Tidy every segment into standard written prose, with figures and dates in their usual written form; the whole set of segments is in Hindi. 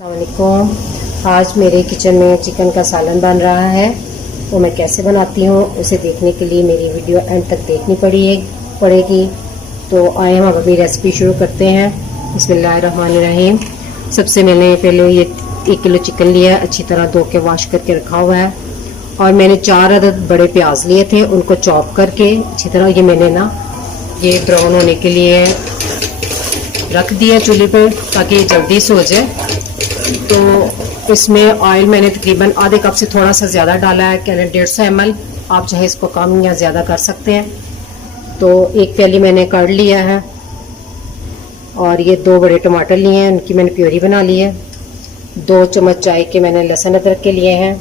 अस्सलामुअलैकुम। आज मेरे किचन में चिकन का सालन बन रहा है। वो मैं कैसे बनाती हूँ उसे देखने के लिए मेरी वीडियो एंड तक देखनी पड़ेगी। तो आए हम अपनी रेसिपी शुरू करते हैं। बिस्मिल्लाहिर्रहमानिर्रहीम। सबसे मैंने पहले ये 1 किलो चिकन लिया है, अच्छी तरह धो के वॉश करके रखा हुआ है। और मैंने 4 अदद बड़े प्याज लिए थे, उनको चॉप करके अच्छी तरह ये ब्राउन होने के लिए रख दिया चूल्हे पर ताकि ये जल्दी से हो जाए। तो इसमें ऑयल मैंने तकरीबन आधे कप से थोड़ा सा ज़्यादा डाला है, यानी 150 ml। आप चाहे इसको कम या ज़्यादा कर सकते हैं। तो 1 प्याली मैंने कर लिया है। और ये 2 बड़े टमाटर लिए हैं, उनकी मैंने प्योरी बना ली है। 2 चम्मच चाय के मैंने लहसुन अदरक के लिए हैं।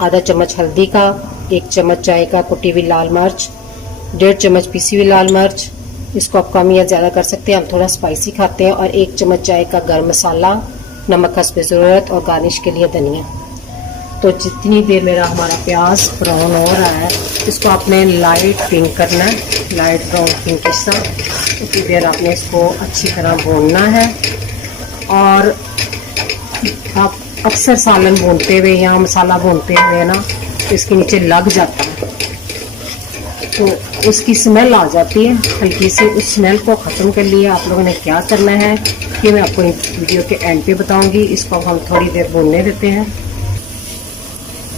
आधा चम्मच हल्दी का, 1 चम्मच चाय का कुटी हुई लाल मिर्च, 1.5 चम्मच पिसी हुई लाल मिर्च। इसको आप कम या ज़्यादा कर सकते हैं, हम थोड़ा स्पाइसी खाते हैं। और 1 चम्मच चाय का गर्म मसाला, नमक हस्बे ज़रूरत और गार्निश के लिए धनिया। तो जितनी देर मेरा हमारा प्याज ब्राउन हो रहा है, इसको आपने लाइट पिंक करना है, लाइट ब्राउन पिंक इस तरह। उतनी देर आपने इसको अच्छी तरह भूनना है। और आप अक्सर सालन भूनते हुए या मसाला भूनते हुए ना तो इसके नीचे लग जाता है, तो उसकी स्मेल आ जाती है हल्की सी। उस स्मेल को ख़त्म कर लिए आप लोगों ने क्या करना है ये मैं आपको वीडियो के एंड पे बताऊंगी। इसको हम थोड़ी देर भूनने देते हैं।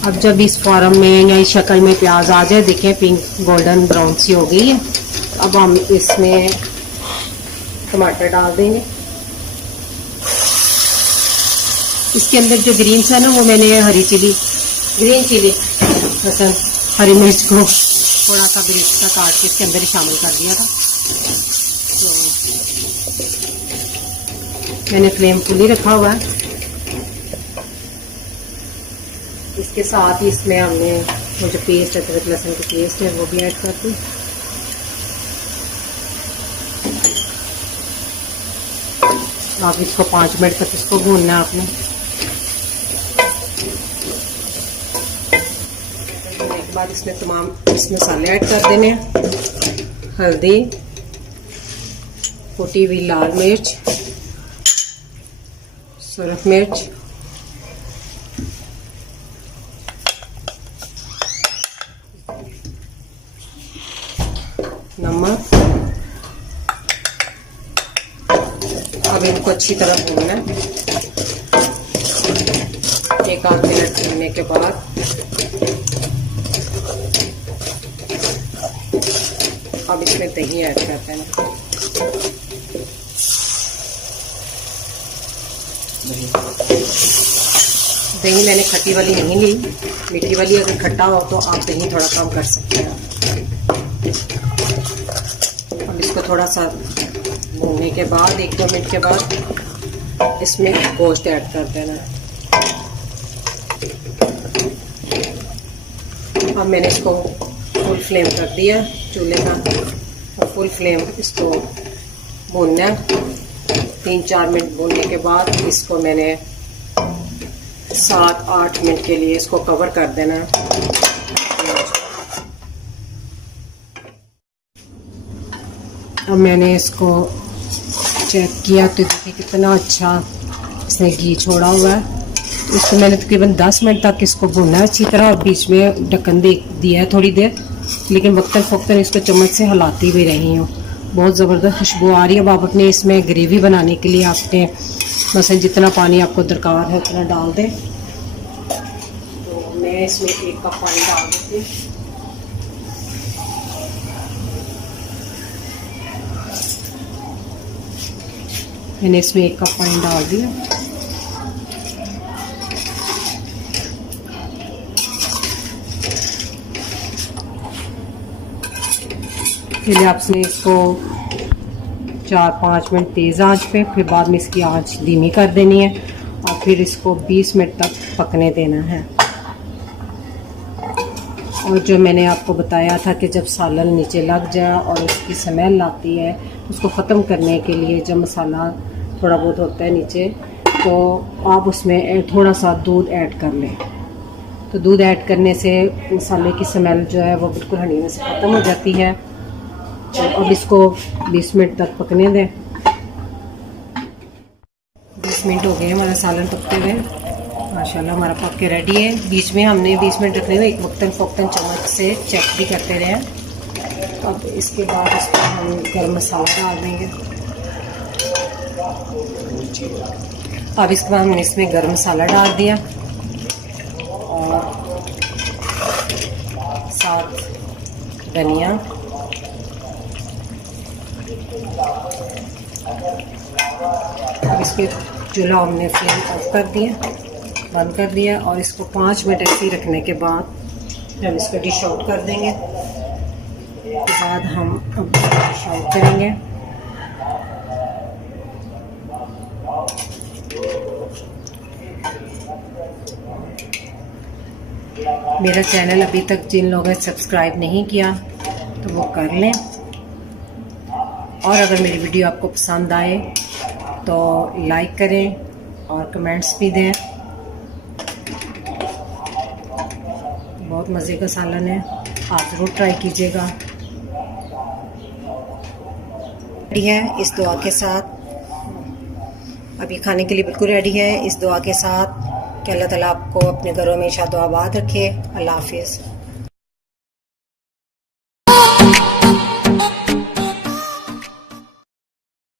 अब जब इस फॉर्म में या इस शक्ल में प्याज आ जाए, देखें पिंक गोल्डन ब्राउन सी हो गई है। अब हम इसमें टमाटर डाल देंगे। इसके अंदर जो ग्रीन है ना, वो मैंने ग्रीन चिली मतलब हरी मिर्च को थोड़ा सा ब्रिस्का काट के इसके अंदर ही शामिल कर दिया था। तो मैंने फ्लेम फुल ही रखा हुआ है। इसके साथ ही इसमें हमने वो जो पेस्ट अदरक लहसुन की पेस्ट है वो भी ऐड कर दी। आप इसको 5 मिनट तक इसको भूनना है आपने। के बाद इसमें तमाम मसाले ऐड कर देने हैं। हल्दी, कुटी हुई लाल मिर्च, सुरख मिर्च, नमक। अब इनको अच्छी तरह भूनना है। 1 आध मिनट भूनने के बाद अब इसमें दही ऐड करते हैं। दही मैंने खट्टी वाली नहीं ली, मीठी वाली। अगर खट्टा हो तो आप दही थोड़ा कम कर सकते हैं। अब इसको थोड़ा सा भूनने के बाद 1-2 मिनट के बाद इसमें गोश्त ऐड कर देना। अब मैंने इसको फुल फ्लेम कर दिया चूल्हे का, और फुल फ्लेम इसको भूनना है। 3-4 मिनट भूनने के बाद इसको मैंने 7-8 मिनट के लिए इसको कवर कर देना है। अब मैंने इसको चेक किया तो देखिए कितना अच्छा इसने घी छोड़ा हुआ है। इसको मैंने तकरीबन 10 मिनट तक इसको भूनना है अच्छी तरह। और बीच में ढक्कन दिया है थोड़ी देर, लेकिन वक्तन फ़ौक्तन इसको चम्मच से हिलाती भी रही हूँ। बहुत ज़बरदस्त खुशबू आ रही है। अब आप अपने इसमें ग्रेवी बनाने के लिए आपने मसलन जितना पानी आपको दरकार है उतना डाल दें। तो मैं इसमें 1 कप पानी डाल देती हूँ। मैंने इसमें 1 कप पानी डाल दिया। पहले आपने इसको 4-5 मिनट तेज़ आंच पे, फिर बाद में इसकी आंच धीमी कर देनी है। और फिर इसको 20 मिनट तक पकने देना है। और जो मैंने आपको बताया था कि जब सालन नीचे लग जाए और उसकी स्मेल आती है, उसको ख़त्म करने के लिए जब मसाला थोड़ा बहुत होता है नीचे, तो आप उसमें थोड़ा सा दूध ऐड कर लें। तो दूध ऐड करने से मसाले की स्मेल जो है वो बिल्कुल हनीने से ख़त्म हो जाती है। तो अब इसको 20 मिनट तक पकने दें। 20 20 मिनट हो गए हमारा सालन पकते हुए। माशाल्लाह हमारा पक के रेडी है। बीच में हमने 20 मिनट रखने हुए एक वक्तन फ़ौक्तन चम्मच से चेक भी करते रहे। अब इसके बाद इसको हम गरम मसाला डाल देंगे। अब इसके बाद हमने इसमें गरम मसाला डाल दिया और साथ धनिया, अब इसके चूल्हा हमने फ्लेम ऑफ कर दिया, बंद कर दिया और इसको 5 मिनट ऐसे ही रखने के बाद हम इसको डिश आउट कर देंगे। उसके बाद हम अब डिश आउट करेंगे। मेरा चैनल अभी तक जिन लोगों ने सब्सक्राइब नहीं किया तो वो कर लें, और अगर मेरी वीडियो आपको पसंद आए तो लाइक करें और कमेंट्स भी दें। बहुत मज़े का सालन है, आप ज़रूर ट्राई कीजिएगा। रेडी है इस दुआ के साथ, अभी खाने के लिए बिल्कुल रेडी है इस दुआ के साथ कि अल्लाह ताला आपको अपने घरों में शादो आबाद रखे। अल्लाह हाफिज़।